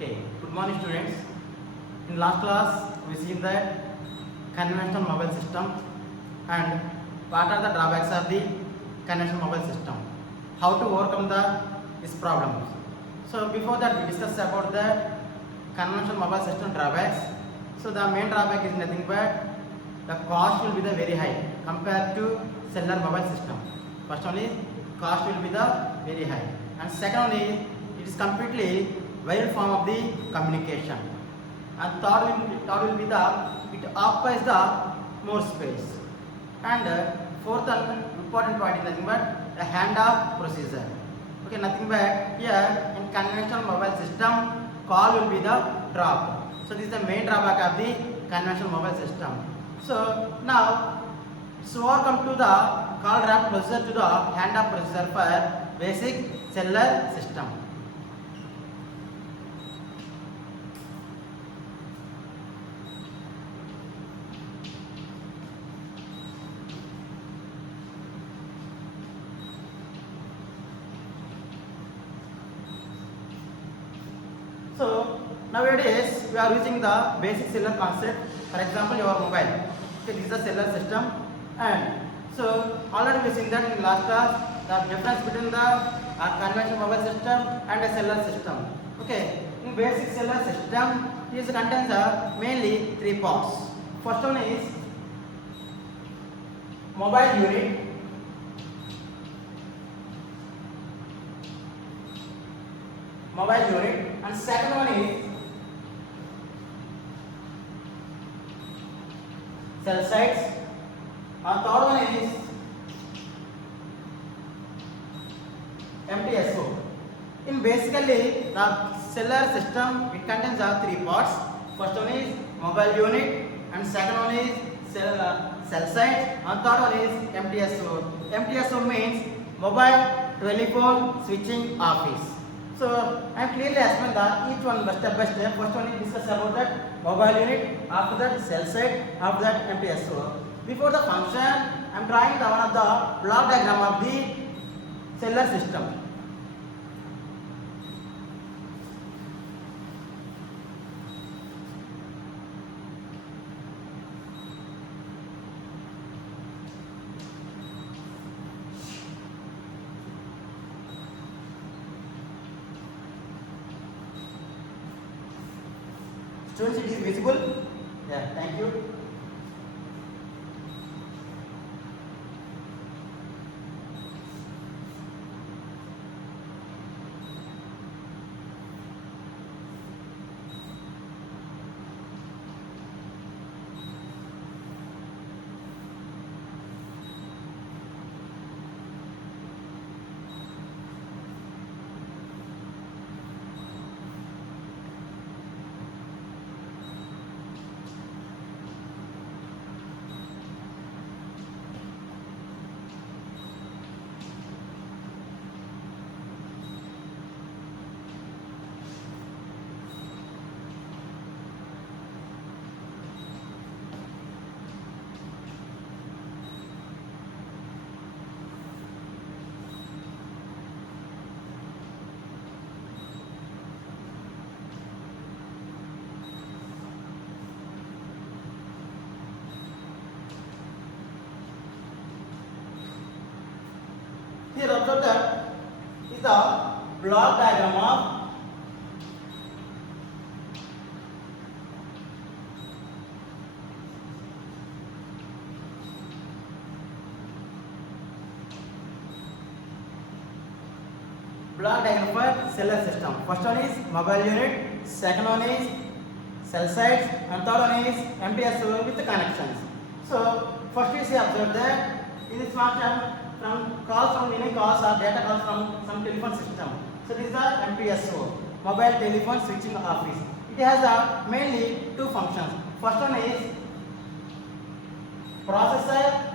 Okay, good morning students. In last class we seen that conventional mobile system and what are the drawbacks of the conventional mobile system. How to overcome these problems. So before that we discussed about the conventional mobile system drawbacks. So the main drawback is nothing but the cost will be the very high compared to cellular mobile system. First one is cost will be the very high, and second one is it is completely wired form of the communication, and third will be the it occupies the more space, and fourth and important point is nothing but the handoff procedure. Okay, nothing but here in conventional mobile system call will be the drop. So this is the main drawback of the conventional mobile system. So now overcome to the call drop procedure to the handoff procedure for basic cellular system. So nowadays we are using the basic cellular concept. For example, your mobile. Okay, this is the cellular system, and so already we seen that in last class the difference between the conventional mobile system and a cellular system. Okay, in basic cellular system, it contains mainly three parts. First one is mobile unit. And second one is cell sites, and third one is MTSO. In basically the cellular system, it contains three parts. First one is mobile unit, and second one is cell sites, and third one is MTSO. MTSO means mobile telephone switching office. So I am clearly explained that each one step by step. First one is discuss about that mobile unit, after that cell site, after that MTSO. Before the function, I am drawing the one of the block diagram of the cellular system. Students, it is visible? Yeah, thank you. Here observe that is the block diagram of for cellular system. First one is mobile unit, second one is cell sites, and third one is MTSO with the connections. So first you see observe that in this function from calls from many calls or data calls from some telephone system. So this is the MTSO, mobile telephone switching office. It has mainly two functions. First one is processor,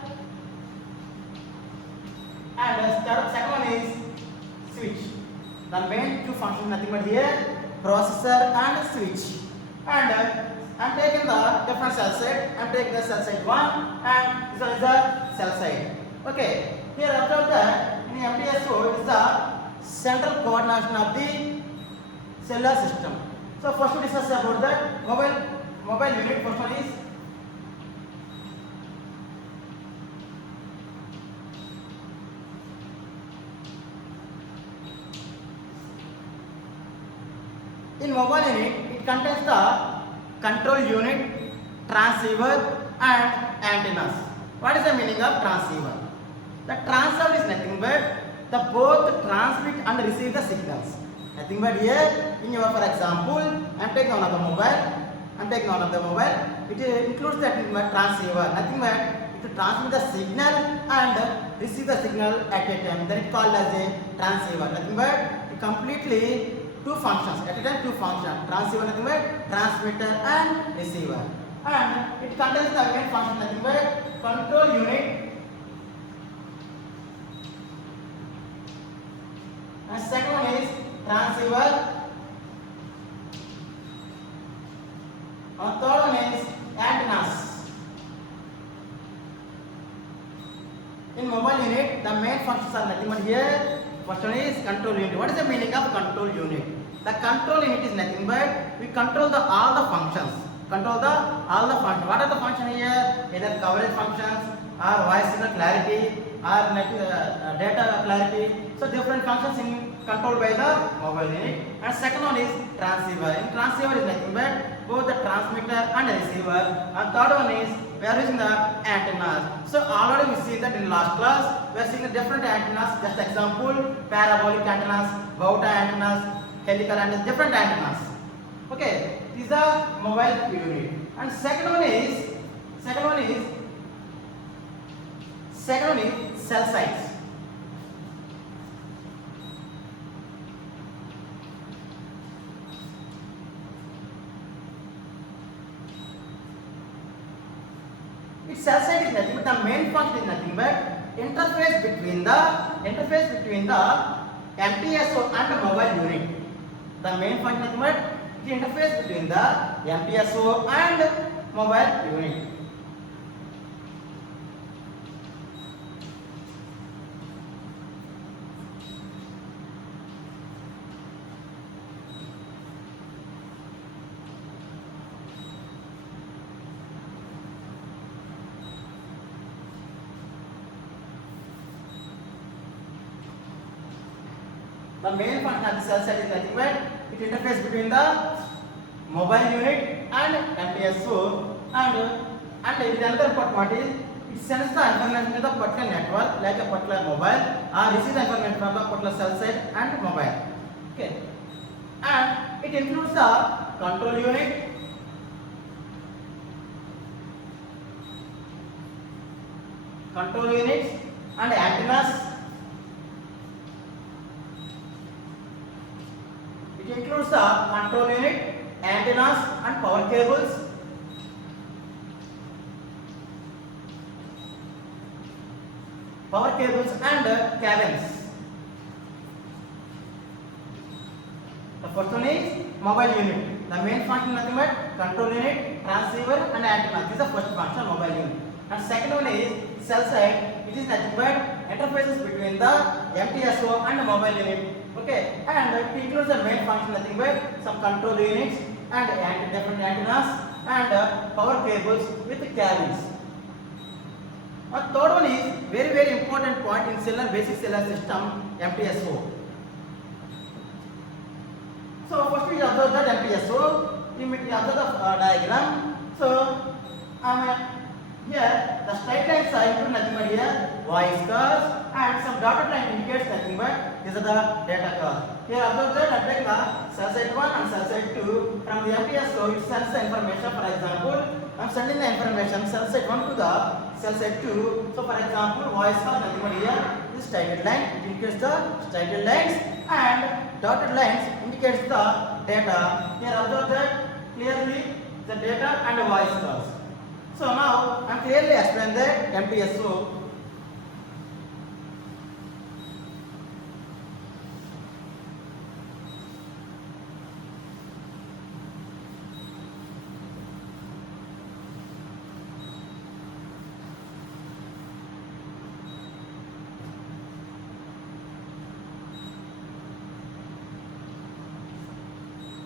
and second one is switch. The main two functions nothing but here processor and switch. And I'm taking the different cell site. I'm taking the cell site 1, and this one is the cell site. Okay. Here observe that in MTSO it is the central coordination of the cellular system. So first we discuss about that mobile unit. First one is in mobile unit. It contains the control unit, transceiver, and antennas. What is the meaning of transceiver? The transceiver is nothing but the both transmit and receive the signals. Nothing but here in your, for example, I am taking one of the mobile. It includes that transceiver. Nothing but it transmit the signal and receive the signal at a time. Then it called as a transceiver. Nothing but it completely two functions at a time. Two functions. Transceiver nothing but transmitter and receiver. And it contains the main function nothing but control unit. And second one is transceiver. And third one is antennas. In mobile unit, the main functions are nothing but here. First one is control unit. What is the meaning of control unit? The control unit is nothing but we control all the functions. What are the functions here? Either coverage functions or voice signal clarity or data clarity. So different functions in controlled by the mobile unit. And second one is transceiver. In transceiver is nothing but both the transmitter and the receiver. And third one is we are using the antennas. So already we see that in last class we are seeing the different antennas. Just example, parabolic antennas, Bauta antennas, helical antennas, different antennas. Okay, these are mobile unit. And second one is cell sites. Its cell site is nothing but the main function is nothing but interface between the MTSO and the mobile unit. The main function is nothing but the interface between the MTSO and mobile unit. The main function of the cell site is nothing but it interface between the mobile unit and MTSO and it is another part what is it sends the information to the particular network like a particular mobile or receives the information from the particular cell site and mobile. Okay, and it includes the control unit, control units and antennas. It includes the control unit, antennas and power cables. And cabins. The first one is mobile unit. The main function nothing but control unit, transceiver and antenna. This is the first function mobile unit. And second one is cell site. It is nothing but interfaces between the MTSO and the mobile unit. Okay, and it includes the main function nothing but some control units and different antennas and power cables with cabins. And third one is very important point in basic cellular system, MTSO. So first we observe that MTSO. We observe the diagram. So here the straight lines are included nothing but here voice calls and some dotted line indicates nothing but these are the data calls. Here observe that I take the cell site 1 and cell site 2 from the MTSO. It sends the information. For example, I am sending the information cell site 1 to the cell site 2. So for example, voice call nothing but here this straight line, it indicates the straight lines and dotted lines indicates the data. Here observe that clearly the data and the voice calls. So now I am clearly explain the MTSO.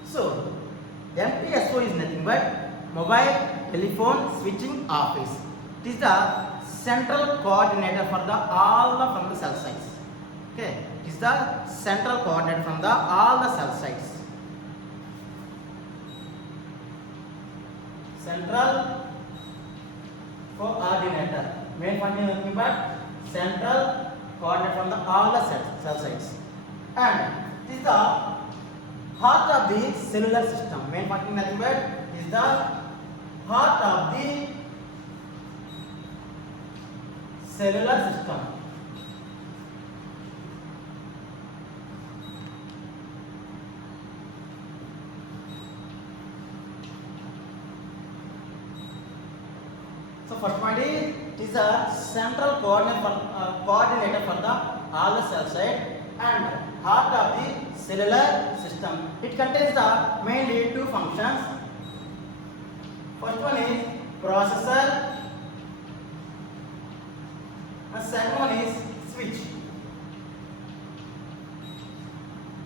So MPSO is nothing but mobile telephone switching office. It is the central coordinator for the from the cell sites. Okay, it is the central coordinator from the all the cell sites. Central coordinator, main function is nothing but central coordinator from the all the cell sites, and it is the heart of the cellular system. Main function is nothing but is the heart of the cellular system. So first point is it is a central coordinator for the all the cell site and heart of the cellular system. It contains the mainly two functions. First one is processor and second one is switch.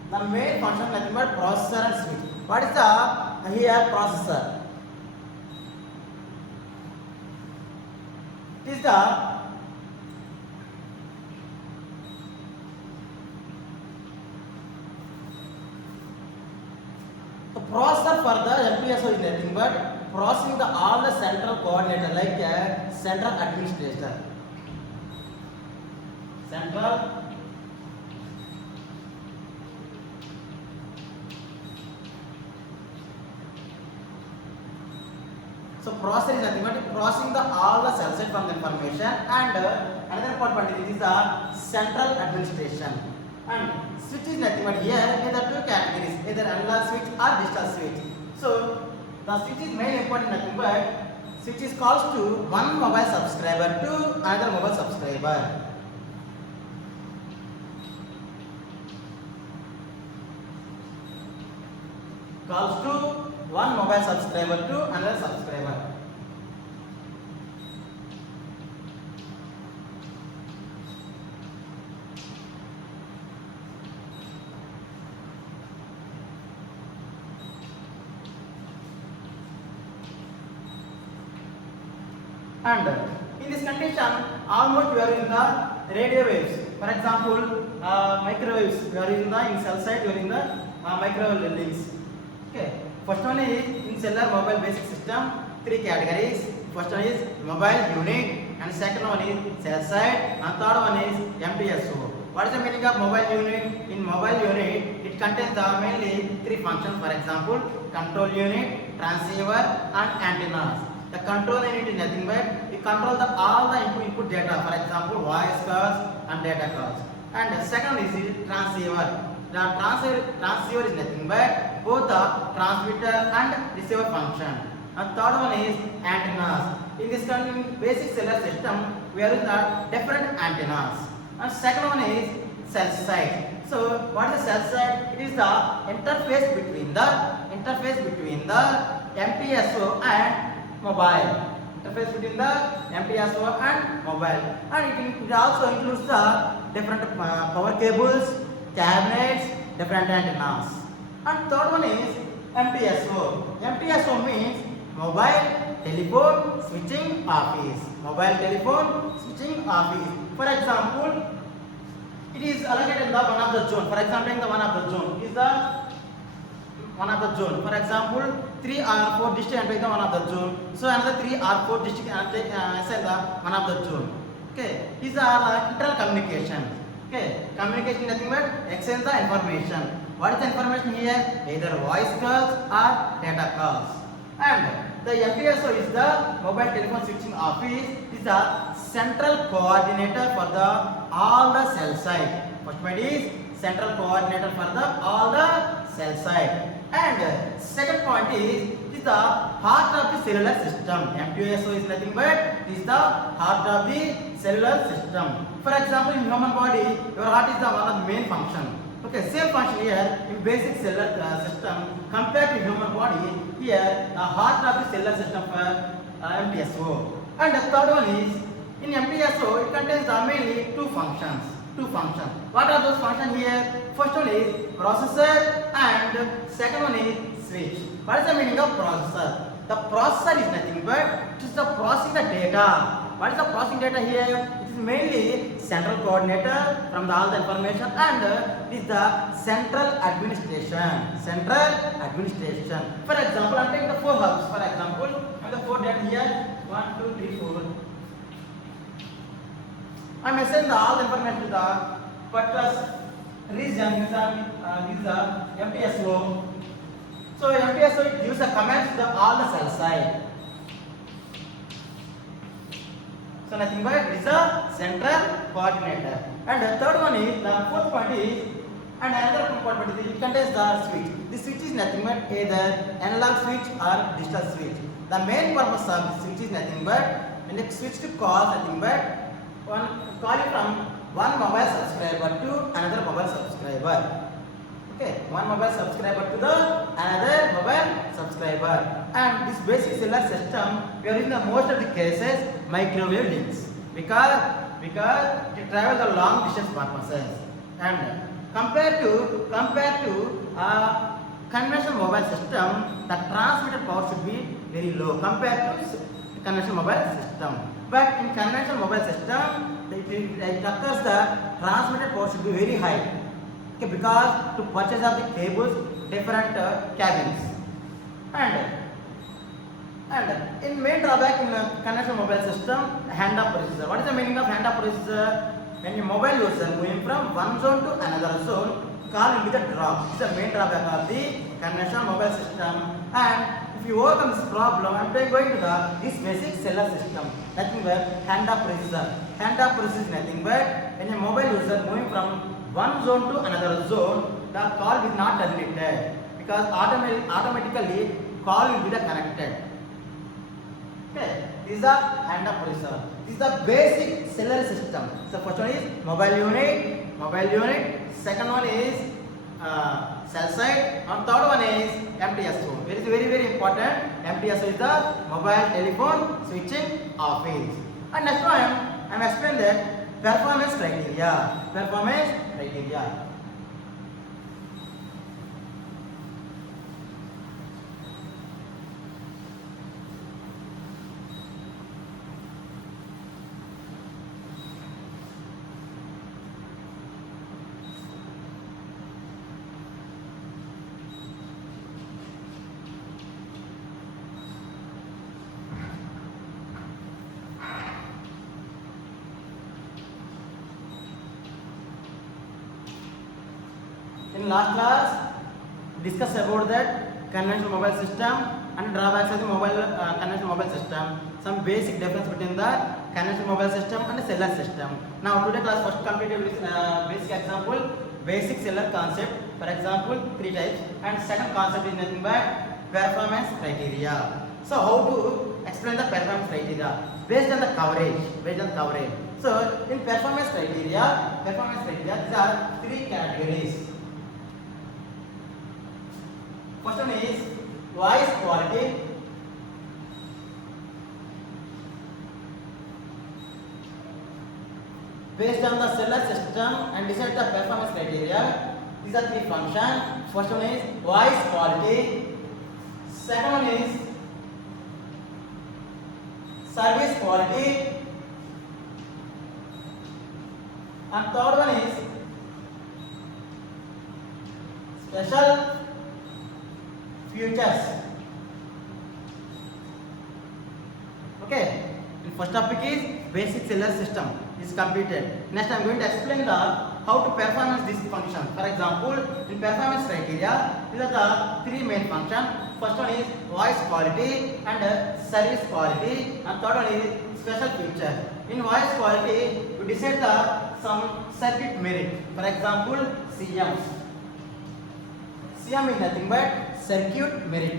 The main function is nothing but processor and switch. What is the here processor? It is the processor for the MPSO is nothing but processing the all the central coordinator like a central administrator. Central so processor is nothing but processing the all the cell site from the information, and another important is the central administration. And switch is nothing but here either two categories, either analog switch or digital switch. So the switch is mainly important nothing but switch is calls to one mobile subscriber to another mobile subscriber. Calls to one mobile subscriber to another subscriber. And in this condition, almost we are in the radio waves. For example, microwaves. We are in cell site. We are in the microwave links. Okay. First one is in cellular mobile basic system. Three categories. First one is mobile unit, and second one is cell site, and third one is MPSO. What is the meaning of mobile unit? In mobile unit, it contains the mainly three functions. For example, control unit, transceiver, and antennas. The control unit is nothing but it controls all the input data. For example, voice calls and data calls. And the second is transceiver. The transceiver is nothing but both the transmitter and receiver function. And third one is antennas. In this basic cellular system, we are using the different antennas. And second one is cell site. So what is the cell site? It is the interface between the MPSO and mobile. Interface between the MPSO and mobile. And it also includes the different power cables, cabinets, different antennas. And third one is MPSO. MPSO means mobile telephone switching office. Mobile telephone switching office. For example, it is allocated in the one of the zone. For example, in the one of the zone is the one of the zone. For example, 3 or 4 district enter the one of the zone. So another 3 or 4 district enter the one of the zone. Okay, these are internal communication. Okay, communication is nothing but exchange the information. What is the information here? Either voice calls or data calls. And the MPSO is the mobile telephone switching office. Is the central coordinator for the all the cell site. First point is central coordinator for the all the cell site. And second point is the heart of the cellular system. MPSO is nothing but is the heart of the cellular system. For example, in human body, your heart is the one of the main function. Okay, same function here in basic cellular system compared to human body. Here, the heart of the cellular system for MPSO. And the third one is in MPSO, it contains mainly two functions. two functions. What are those functions here? First one is processor and second one is switch. What is the meaning of processor? The processor is nothing but it is the processing the data. What is the processing data here? It is mainly central coordinator from all the information, and it is the central administration. Central administration. For example, I am taking the four hubs. For example, I have the four data here. 1, 2, 3, 4. I am assigning all the information to the particular region. These are MTSO. So MTSO it gives the commands to the all the cell side. So nothing but it is a central coordinator. And the third one is the fourth point is, and another point is it contains the switch. This switch is nothing but either analog switch or digital switch. The main purpose of the switch is nothing but when it switch to call nothing but calling from one mobile subscriber to another mobile subscriber. Okay, one mobile subscriber to the another mobile subscriber. And this basic cellular system, we are in the most of the cases microwave links because it travels the long distance purposes. And compared to conventional mobile system, the transmitted power should be very low compared to conventional mobile system. But in conventional mobile system, it occurs the transmitted power should be very high. Okay, because to purchase of the cables, different cabins. And in main drawback in conventional mobile system, hand-off processor. What is the meaning of hand-off processor? When a mobile user moving from one zone to another zone, call will be the drop. This is the main drawback of the conventional mobile system. And if you overcome this problem, I am going to this basic cellular system. Nothing but hand-off processor. Hand-off processor is nothing but when a mobile user moving from one zone to another zone, the call will not terminated because automatically call will be the connected. Okay, this is the hand-off processor. This is the basic cellular system. So first one is mobile unit. Second one is cell site, and third one is MTSO. Very important. MTSO is the mobile telephone switching office. And next one, I am explaining that performance criteria. In last class, discuss about that conventional mobile system and drawbacks of the conventional mobile system. Some basic difference between the conventional mobile system and the cellular system. Now today class first completed with basic example, basic cellular concept. For example, 3 types, and second concept is nothing but performance criteria. So how to explain the performance criteria based on the coverage. So in performance criteria, these are 3 categories. First one is voice quality. Based on the cellular system and decide the performance criteria. These are 3 functions. First one is voice quality. Second one is service quality. And third one is special features. Okay. The first topic is basic cellular system is completed. Next I am going to explain how to performance this function. For example, in performance criteria, these are the 3 main functions. First one is voice quality and service quality, and third one is special feature. In voice quality, we decide some circuit merit. For example, CM. CM is nothing but circuit merit.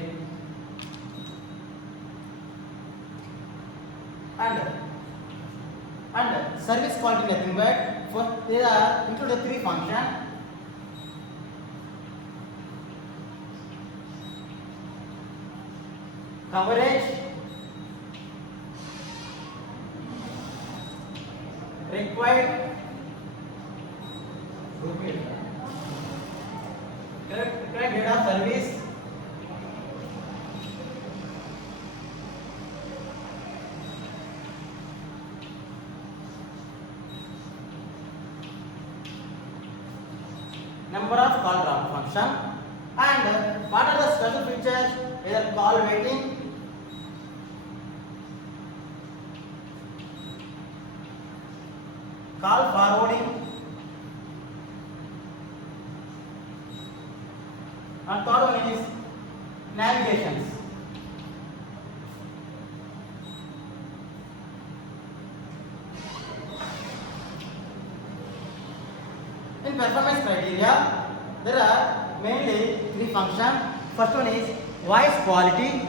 And service quality nothing but there are included 3 functions. Coverage, required required grade of service. Number of call drop function. And what are the special features? Either call waiting, call forwarding, and third one is navigations. In performance criteria, there are mainly three functions. First one is voice quality,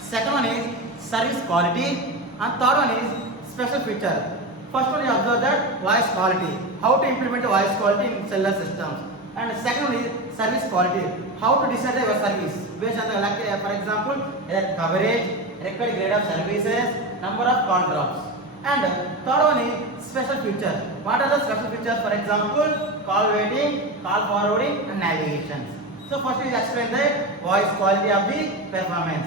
second one is service quality, and third one is special feature. First one you observe that voice quality, how to implement the voice quality in cellular systems, and second one is service quality, how to decide your service based on the like, for example, coverage, required grade of services, number of call drops. And third one is special features. What are the special features? For example, call waiting, call forwarding, and navigations. So first we explain the voice quality of the performance.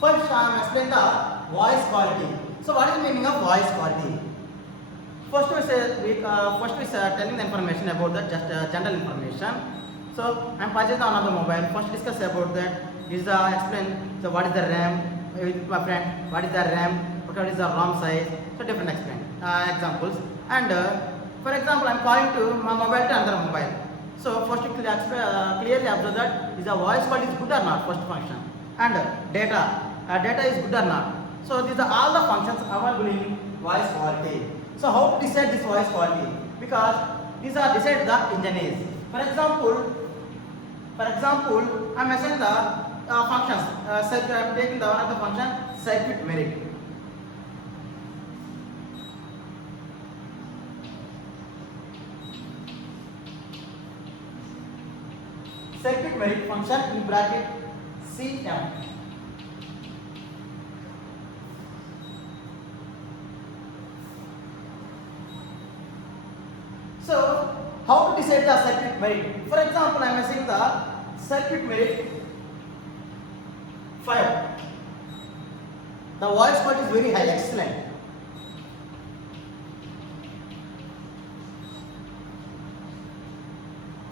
First, I am explain the voice quality. So what is the meaning of voice quality? First we telling the information about the just general information. So I am purchasing another mobile. First discuss about that. Is the explain. So what is the RAM? With my friend, what is the RAM? What is the ROM size? So different explain examples. And for example, I am calling to my mobile to another mobile. So first you clearly observe that is the voice quality is good or not. First function. And data is good or not. So these are all the functions available in voice quality. So how to decide this voice quality? Because these are decided the engineers. For example, I am assigning the functions. I am taking the one of the function circuit merit. Circuit merit function in bracket CM. So, how to decide the circuit merit? For example, I am assigning the circuit merit 5. The voice quality is very high, excellent.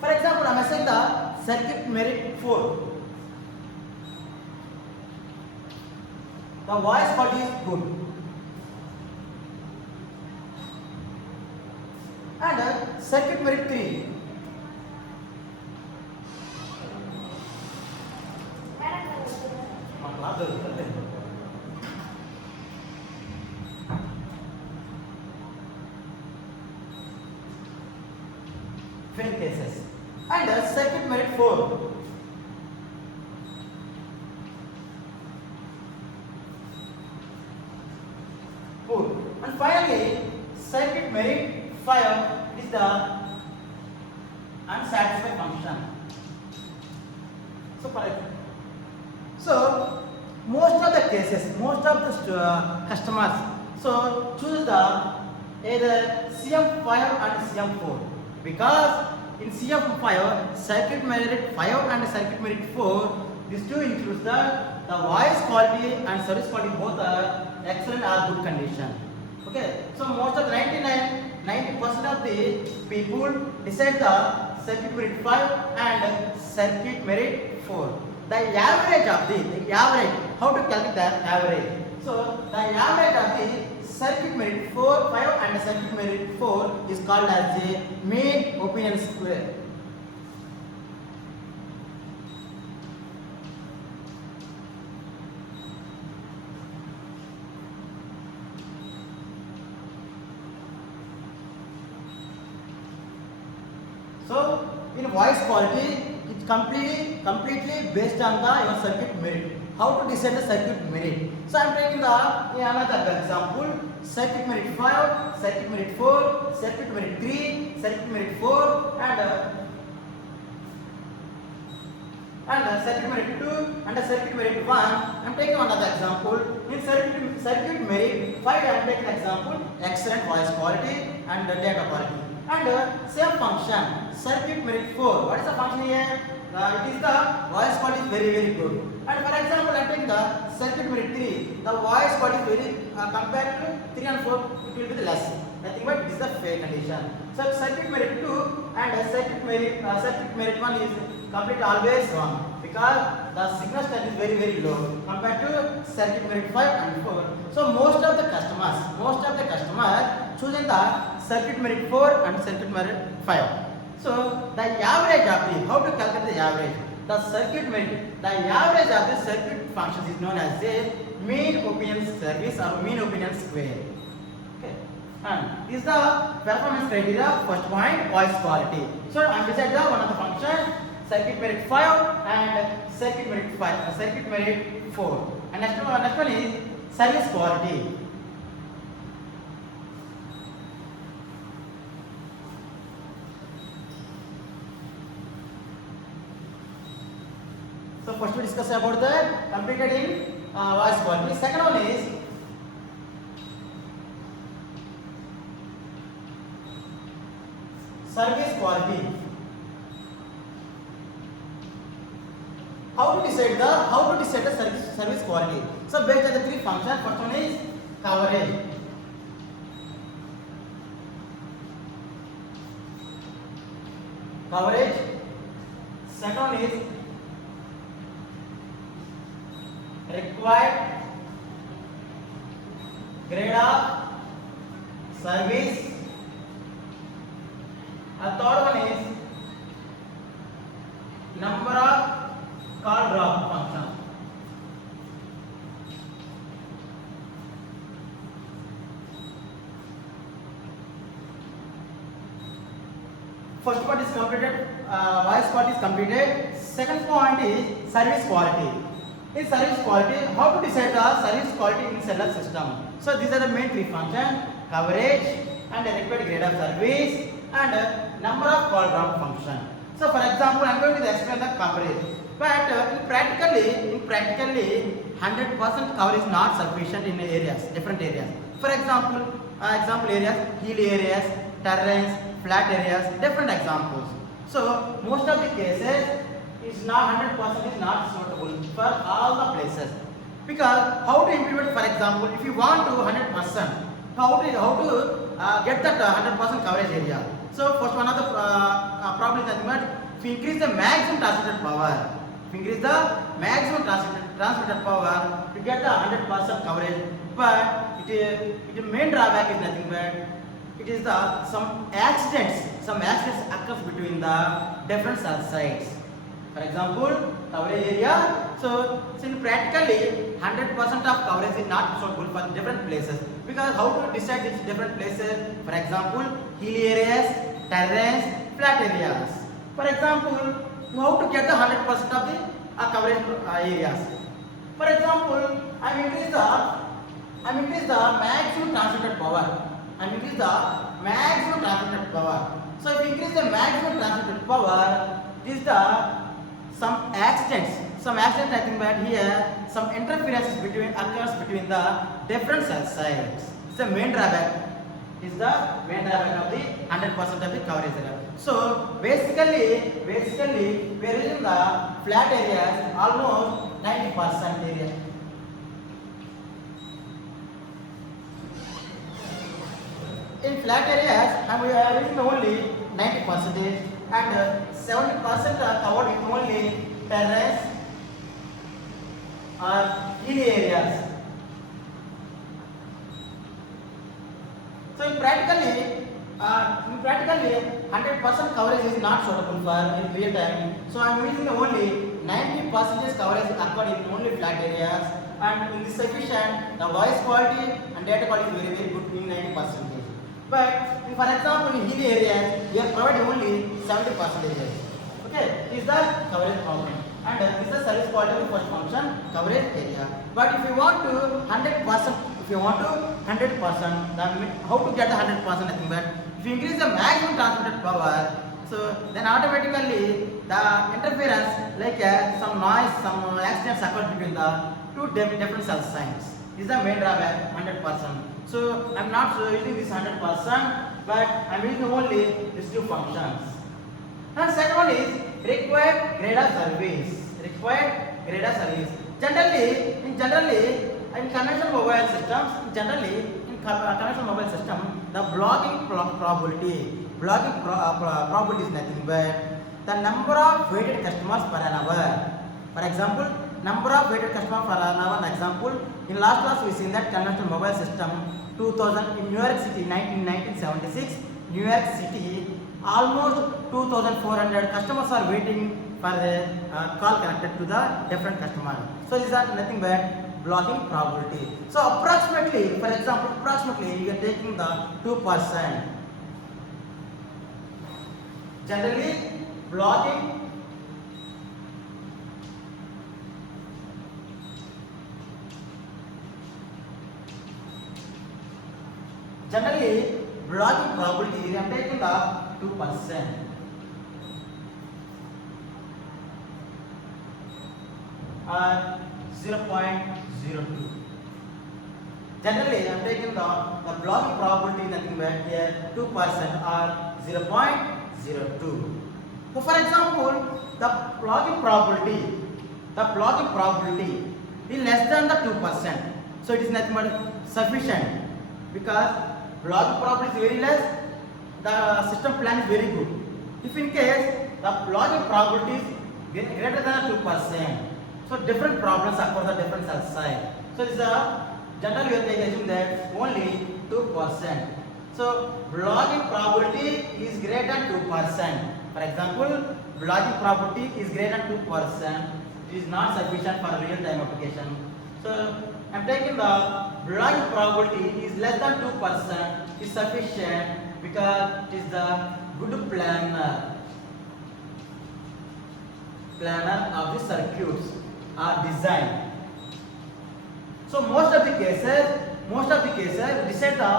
For example, I am assigning the circuit merit 4. The voice quality is good. And circuit merit 3. Fail cases. And circuit merit 4. Poor. And finally, circuit merit 5 is the unsatisfied function. So most of the cases, most of the customers, so choose the either CM5 and CM4, because in CM5 circuit merit 5 and circuit merit 4, these two includes the voice quality and service quality, both are excellent or good condition. Okay, so most of 90% of the people decide the circuit merit 5 and circuit merit 4. The average of the average, how to calculate the average? So the average of the circuit merit 4, 5 and circuit merit 4 is called as the mean opinion square. So in voice quality, it's completely based on the your circuit merit. How to decide the circuit merit? So I am taking another example: circuit merit 5, circuit merit 4, circuit merit 3, circuit merit 4, and and circuit merit 2 and circuit merit 1. I am taking another example. In circuit merit 5 I am taking example excellent voice quality and data quality. And same function circuit merit 4. What is the function here? It is the voice quality is very good. And for example I am taking the circuit merit 3. The voice quality is very compared to 3 and 4 it will be the less. Nothing but it is the fair condition. So circuit merit 2 and circuit merit 1 is complete always wrong because the signal strength is very low compared to circuit merit 5 and 4. So most of the customers choosing the circuit merit 4 and circuit merit 5. So the average of the how to calculate the average? The average of the circuit functions is known as the mean opinion service or mean opinion square. Okay. And this is the performance criteria. First point, voice quality. So I decided the one of the function circuit merit 5 and circuit merit 4. And next one is service quality. So first we discuss about the completed in voice quality. Second one is service quality. How to decide the service quality? So based on the three functions, first one is coverage. Second one is required grade of service. And third one is number of call drop function. First part is completed, voice quality is completed. Second point is service quality. In service quality, how to decide the service quality in cellular system? So these are the main three functions: coverage and required grade of service and number of call drop function. So for example, I am going to explain the coverage. But in practically 100% coverage is not sufficient in different areas. For example, areas, hilly areas, terrains, flat areas, different examples. So most of the cases is not 100% is not suitable for all the places. Because how to implement, for example, if you want to 100%, how to get that 100% coverage area? So first one of the problem is that if you increase the maximum transmitted power, to get the 100% coverage, but the main drawback is nothing but it is the some accidents occurs between the different cell sites. For example, coverage area. So in practically 100% of coverage is not suitable for different places, because how to decide these different places? For example, hilly areas, terrains, flat areas. For example, how to get the 100% of the coverage areas. For example, I increase the maximum transmitted power. So if you increase the maximum transmitted power, this is the some accidents nothing but here some interferences occurs between the different cell sites. It's the main drawback. Is the main drawback of the 100% of the coverage area. So basically we are using the flat areas almost 90% area. In flat areas we are using only 90% and 70% are covered with only terrains or hilly areas. So in practically 100% coverage is not suitable for in real time. So I am using only 90% coverage occurred in only flat areas, and in this sufficient the voice quality and data quality is very good in 90%. But for example in hilly areas we are providing only 70%. Okay, this is the coverage problem, and this is the service quality of the first function, coverage area. But if you want to 100%, then how to get the 100%? Nothing but if you increase the maximum transmitted power, So then automatically the interference like some noise, some accidents occur between the two different cell signs. This is the main drawback 100%. So I'm not using this 100%, but I'm using only these two functions. And second one is required grade of service. Required grade of service. Generally in conventional mobile systems, conventional mobile system, the blocking probability is nothing but the number of waited customers per an hour. For example, number of waited customers per an hour. An example, in last class we seen that conventional mobile system 2000 in New York City 1976, New York City almost 2400 customers are waiting for the call connected to the different customer. So these are nothing but blocking probability. So approximately, for example, you are taking the 2%. Generally, blocking probability, I am taking the 2%. Or 0.02. Generally, I am taking the blocking probability nothing but here 2% or 0.02. So, for example, the blocking probability is less than the 2%. So, it is nothing but sufficient because blocking probability is very less. The system plan is very good. If in case the blocking probability is greater than 2%, so different problems occur the different cell side. So this is a general we are taking that only 2%. So blocking probability is greater than 2%. For example, blocking probability is greater than 2%. It is not sufficient for real time application. So I am taking the blocking probability is less than 2% is sufficient because it is the good planner of the circuits are designed. So most of the cases decide the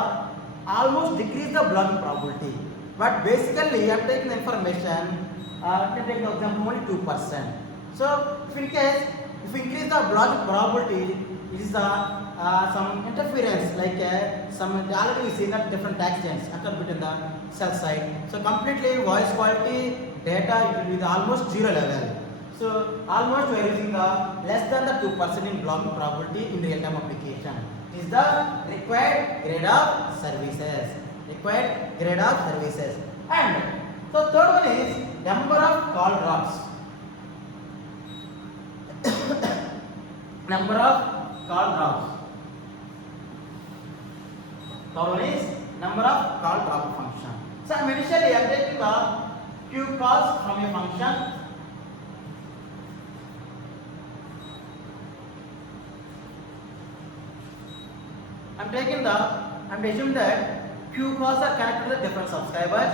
almost decrease the blocking probability. But basically, I am taking the information. I can take the example only 2%. So if in case if increase the blocking probability, it is some interference like some already we seen that different accidents occur between the cell side. So completely voice quality data it will be the almost zero level. So almost we are using the less than the 2% in blocking probability in real time application. It is the required grade of services. And so third one is number of call drops. Third one is number of call drop function. So initially I am taking the Q calls from a function. I'm assuming that Q calls are connected to the different subscribers.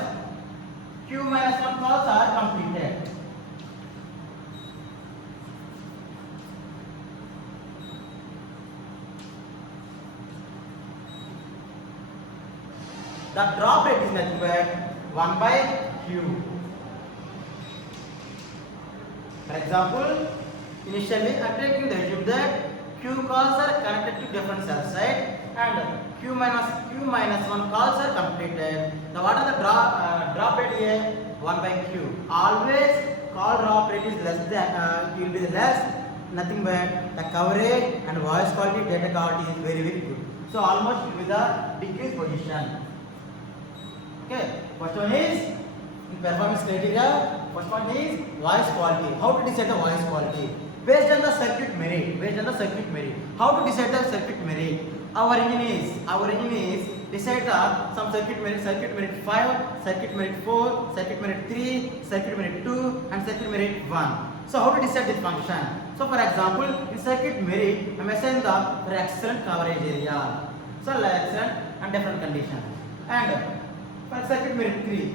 Q minus 1 calls are completed. The drop rate is nothing but 1 by Q. For example, initially I am taking the assume that Q calls are connected to different cell site and Q minus 1 calls are completed. Now what are the drop rate here? 1 by Q. Always call drop rate is less than, it will be less, nothing but the coverage and voice quality, data quality is very good. So almost it will be the decreased position. Okay, first one is in performance criteria, first one is voice quality. How to decide the voice quality? Based on the circuit merit. How to decide the circuit merit? Our engine is decide the some circuit merit 5, circuit merit 4, circuit merit 3, circuit merit 2 and circuit merit 1. So how to decide this function? So for example, in circuit merit, I am assigning the excellent coverage area. So excellent and different conditions. And for circuit merit 3,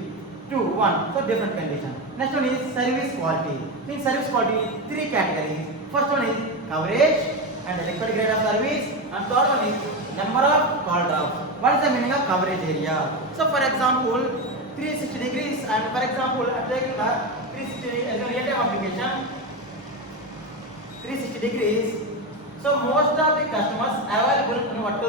2, 1, so different condition. Next one is service quality. In service quality, 3 categories. First one is coverage and required grade of service, and third one is number of call drops. What is the meaning of coverage area? So for example, 360 degrees, and for example, I'm taking the 360 as a real-time application. 360 degrees. So most of the customers available in most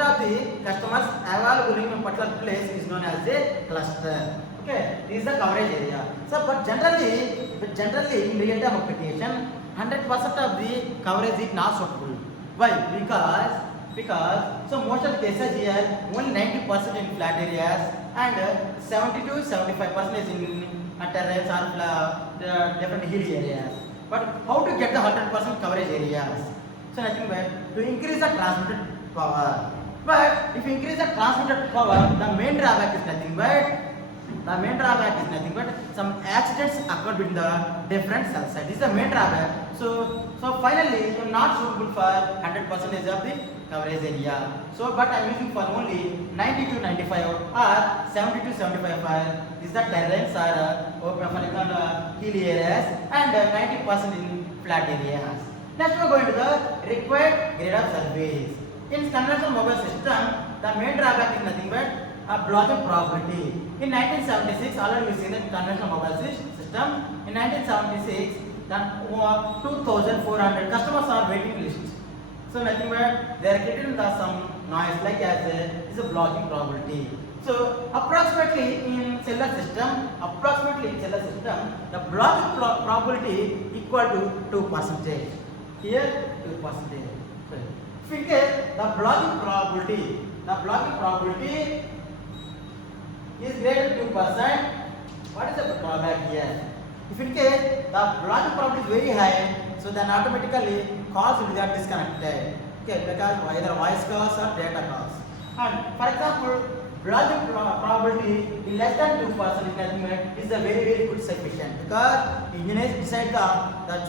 of the customers available in a particular place is known as a cluster. Okay, this is the coverage area. So, but generally in real-time application, 100% of the coverage is not suitable. Why? Because so most of the cases here only 90% in flat areas and 70 to 75% in terrains or different hilly areas. But how to get the 100% coverage areas? So nothing but to increase the transmitted power. But if you increase the transmitted power, the main drawback is nothing but some accidents occur between the different cell sites. This is the main drawback. So finally, you are not suitable for 100% of the coverage area. So, but I am using for only 90 to 95 or 70 to 75 for this is the terrains or for example hilly areas and 90% in flat areas. Next we are going to the required grade of service. In conventional mobile system, the main drawback is nothing but a blocking probability. In 1976, already we seen that conventional mobile system. In 1976, the 2,400 customers are waiting list. So nothing but they are getting some noise like as is a blocking probability. So approximately in cellular system, the blocking probability equal to 2%. Here 2%. So if we get the blocking probability is greater than 2%, what is the drawback here? If in case the blocking probability is very high, so then automatically calls will get disconnected. Okay, because either voice calls or data calls. And for example, blocking probability in less than 2% is a very good sufficient because engineers decide the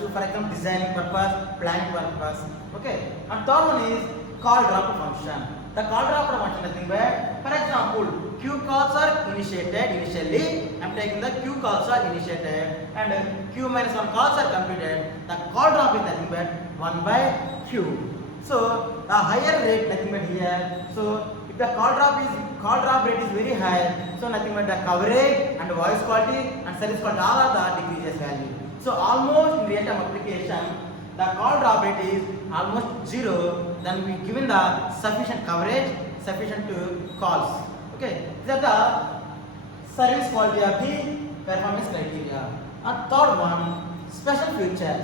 for example designing purpose, planning purpose. Okay, and third one is call drop function. The call drop function is nothing but, for example, queue calls are initiated initially. I am taking the queue calls are initiated and q minus 1 calls are completed. The call drop is nothing but 1 by q. So the higher rate nothing but here. So if the call drop rate is very high, so nothing but the coverage and voice quality and service quality all are the decreases value. So almost in real time application, the call drop rate is almost 0. Then we given the sufficient coverage, sufficient to calls. Okay, these are the service quality of the performance criteria. And third one, special features.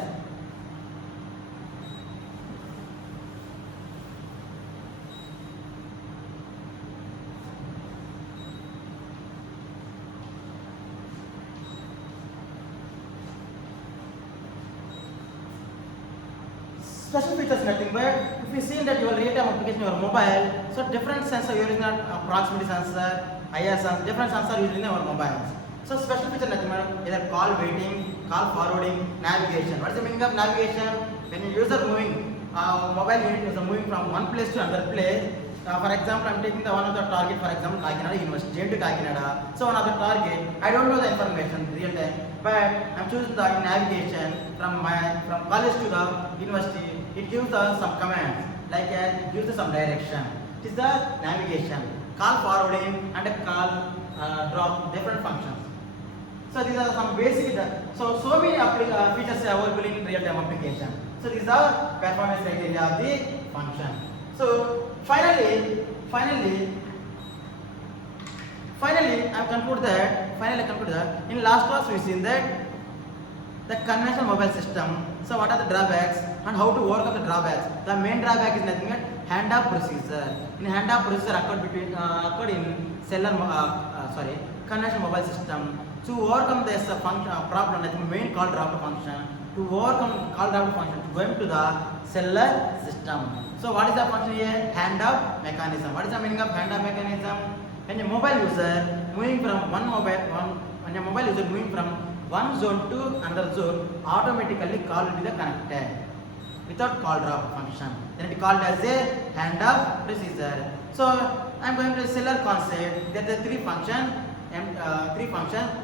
Special features nothing but if you see that your real-time application your mobile, so different sensor using proximity sensor, IR sensor, different sensor used in our mobiles. So special feature nothing but either call waiting, call forwarding, navigation. What is the meaning of navigation? When a user moving, mobile unit is moving from one place to another place. For example, I am taking the one of the target, for example, Kakinada University, JNT Kakinada. So one of the target, I don't know the information real time, but I am choosing the navigation from college to the university. It gives some commands, like it gives some direction. It is the navigation, call forwarding and call drop, different functions. So these are some basic, so many features available in real-time application. So these are performance criteria of the function. So finally, I conclude that in last class we seen that the conventional mobile system. So what are the drawbacks and how to overcome the drawbacks? The main drawback is nothing but handoff procedure. In handoff procedure occurred in conventional mobile system. To overcome this problem, nothing main call drop function. To overcome call drop function, to go into the cellular system. So what is the function here? Handoff mechanism. What is the meaning of handoff mechanism? When a mobile user moving from one zone to another zone, automatically call will be connected without call drop function. Then it is called as a handoff procedure. So I am going to a cellular concept. There are three functions,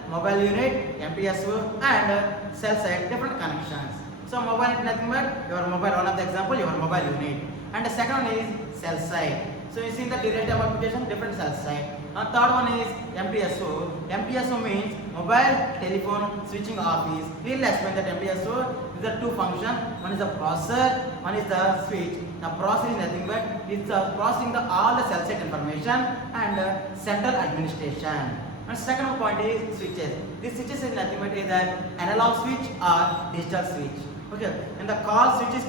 mobile unit, MPSO, and cell site, different connections. So mobile is nothing but your mobile, one of the example, your mobile unit. And the second one is cell site. So you see in the real-time application, different cell site. And third one is MTSO. MTSO means mobile telephone switching office. We will explain that MTSO is the two function. One is the processor, one is the switch. The processor is nothing but it's processing all the cell site information and central administration. And second point is switches. These switches is nothing but either analog switch or digital switch. Okay, and the call switch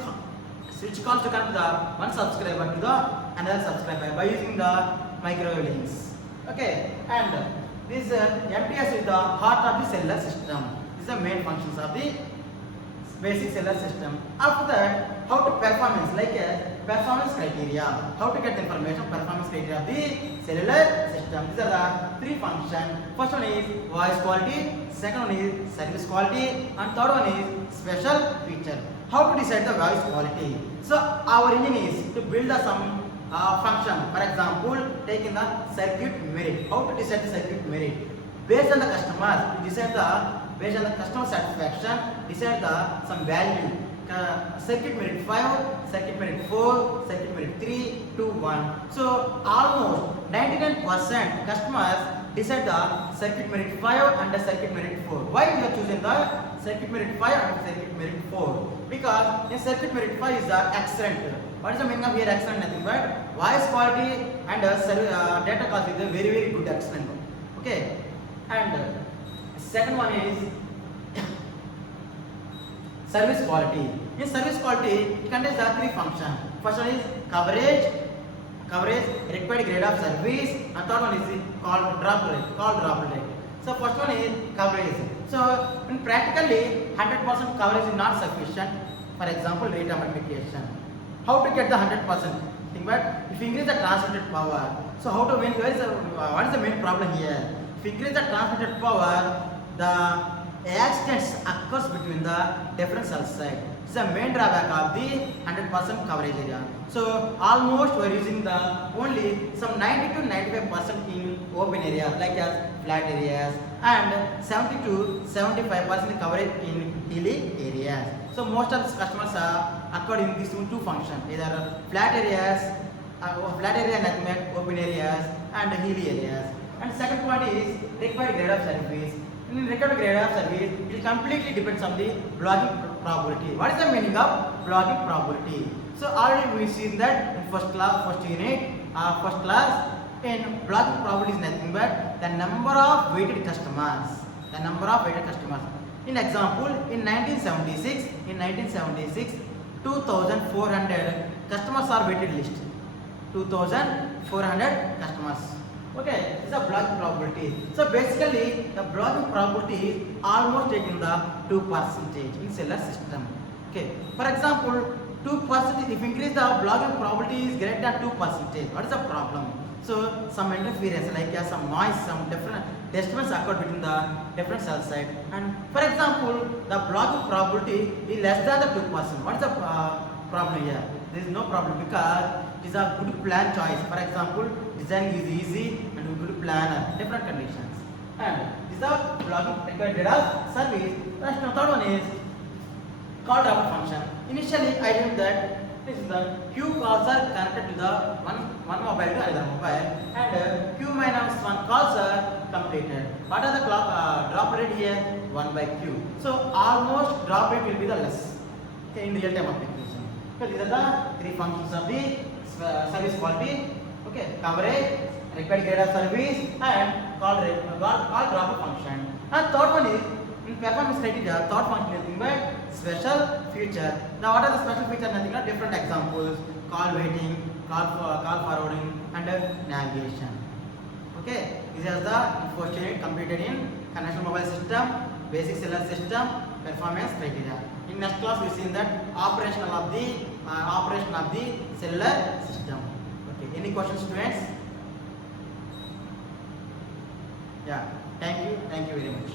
calls to connect the one subscriber to the another subscriber by using the microwave links. Okay, and this MTS is the heart of the cellular system. This is the main functions of the basic cellular system. After that, how to performance, like a performance criteria. How to get the information, performance criteria of the cellular system. These are the three functions. First one is voice quality, second one is service quality, and third one is special feature. How to decide the voice quality? So our engine is to build some function. For example, taking the circuit merit. How to decide the circuit merit? Based on the customers, we decide based on the customer satisfaction, decide some value. Circuit merit 5, circuit merit 4, circuit merit 3, 2, 1. So almost 99% customers decide the circuit merit 5 and the circuit merit 4. Why we are choosing the circuit merit 5 and circuit merit 4? Because in circuit merit 5 is excellent. What is the meaning of here excellent? Nothing but voice quality and data cost is very good excellent. Okay, and second one is service quality. In service quality, it contains the three functions. First one is coverage, required grade of service, and third one is call drop rate. So first one is coverage. So in practically 100% coverage is not sufficient. For example, rate of multiplication. How to get the 100%? Think about if you increase the transmitted power. So how to win? What is the main problem here? If you increase the transmitted power, the accidents occurs between the different cell sites. It's the main drawback of the 100% coverage area. So almost we are using the only some 90 to 95% in open area like as flat areas and 70 to 75% coverage in hilly areas. So most of the customers are according to these two functions, either flat areas, network, open areas and hilly areas. And second point is required grade of service. In required grade of service, it completely depends on the blocking probability. What is the meaning of blocking probability? So already we seen that in first class in blocking probability is nothing but the number of weighted customers. In example, in 1976, 2,400 customers are waited list. 2,400 customers. Okay, this is a blocking probability. So basically, the blocking probability is almost taking the 2% in cellular system. Okay, for example, 2% if increase the blocking probability is greater than 2%. What is the problem? So some interference like some noise, some different disturbance occur between the different cell site. And for example, the blocking probability is less than the 2%. What is the problem here? There is no problem because it is a good plan choice. For example, design is easy and we good plan different conditions. And this is the blocking required data service. The third one is call drop function. Initially, I did that this is the Q calls are connected to the one mobile to another mobile, and Q minus 1 calls are completed. What are the drop rate here? 1 by Q. So almost drop rate will be the less in real time application. So these are the three functions of the service quality. Okay, coverage, required grade of service, and call drop function. And third one is in performance criteria. Third function is nothing but special feature. Now what are the special features? Nothing but different examples: call waiting, call forwarding, and navigation. Okay, these are the unfortunate completed in conventional mobile system, basic cellular system, performance criteria. In next class we see that operation of the cellular system. Okay, any questions, students? Yeah, thank you very much.